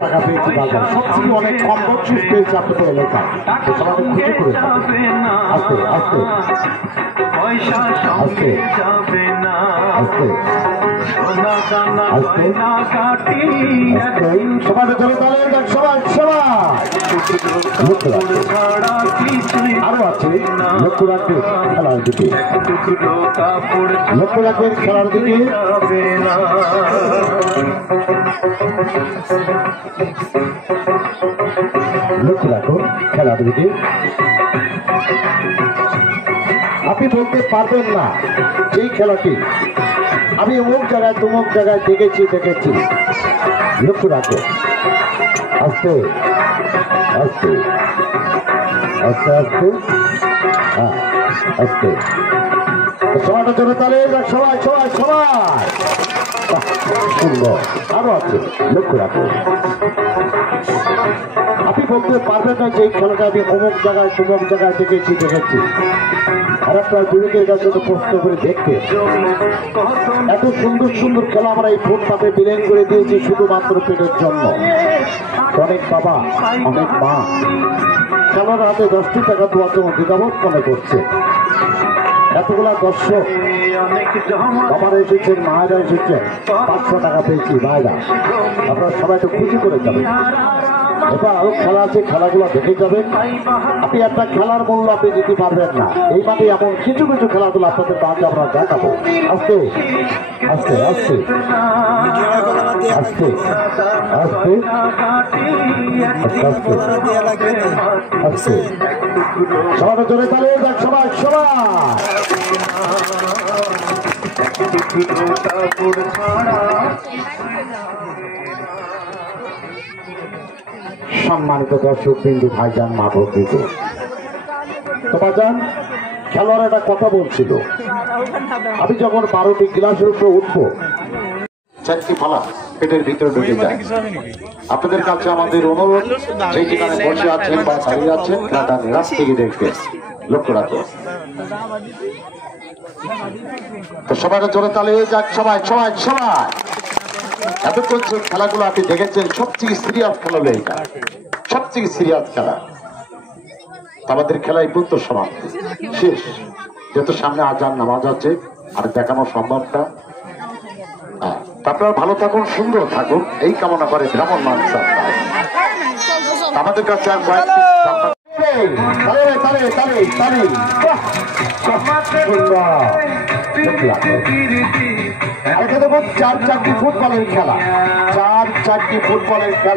টাকা পেয়েছি বাজার সবচেয়ে অনেক কম বকশিস পেয়েছি আপনাদের এলাকায়। সবাই খুশি করে আস্তে আস্তে আস্তে আস্তে সবাই চলে তাহলে সবাই সবাই আরো আছে লক্ষ্য রাখবে খেলার দিকে, লক্ষ্য রাখবেন খেলার দিকে। লক্ষ্য রাখো খেলার দিকে। আপনি বলতে পারবেন না যেই খেলাটি আমি অমুক জায়গায় তমুক জায়গায় দেখেছি। লক্ষ্য রাখো আস্তে আস্তে আস্তে আস্তে হ্যাঁ আস্তে সবাইটা জন্য তাহলে সবাই সবাই সবাই সুন্দর। আরো আছে লক্ষ্য রাখো। আপনি বলতে পারবেন না যে এই খেলাটা আমি অমুক জায়গায় তমুক জায়গায় দেখেছি। আর আপনার যুবকের কাছে তো প্রশ্ন করে দেখতে এত সুন্দর সুন্দর খেলা আমরা এই ফুটপাতে বিলীন করে দিয়েছি শুধুমাত্র পেটের জন্য। অনেক বাবা অনেক মা খেলার হাতে 10টি টাকা দেওয়ার জন্য দ্বিধাবোধ মনে করছে। এতগুলা দর্শক বাবারা এসেছেন, মায়েরা এসেছেন, 500 টাকা পেয়েছি মায়েরা। আপনারা সবাই তো খুশি করে যাবেন। এটা আরো খেলা আছে, খেলাগুলো দেখে যাবেন। আপনি একটা খেলার মূল্য আপনি দিতে পারবেন না। এই মাঠে এমন কিছু কিছু খেলাধুলো আপনাদের মাঝে আমরা দেখাবো। আস্তে আস্তে আস্তে আস্তে আস্তে আস্তে সবাই জোরে তালে সবাই সবাই সম্মানিত দর্শক বিন্দু ভাইজান মা ভক্ত তোমার যান খেলোয়াড় একটা কথা বলছিল, আমি যখন 12টি গ্লাসের উপরে উঠবো 4টি ফালা পেটের ভিতরে ঢুকে যায়। আপনাদের কাছে আমাদের অনুরোধ, সেই যেখানে বসে আছেন বা দাঁড়িয়ে আছেন খেলাটা নিরাশ থেকে দেখবে, লক্ষ্য রাখো। তো সবাই জোরে তালে যাক সবাই সবাই সবাই। এতক্ষণ যে খেলাগুলো আপনি দেখেছেন সবথেকে সিরিয়াস খেলা হলো এইটা, সবথেকে সিরিয়াস খেলা। আমাদের খেলায় পর্যন্ত সমাপ্তি শেষ। যেহেতু সামনে আজান নামাজ আছে আর দেখানো সম্ভবটা। আপনারা ভালো থাকুন, সুন্দর থাকুন, এই কামনা করে ব্রাহ্মণ মানুষ। আমাদের কাছে চার চারটি ফুটবলের খেলা, 4 4টি ফুটবলের খেলা।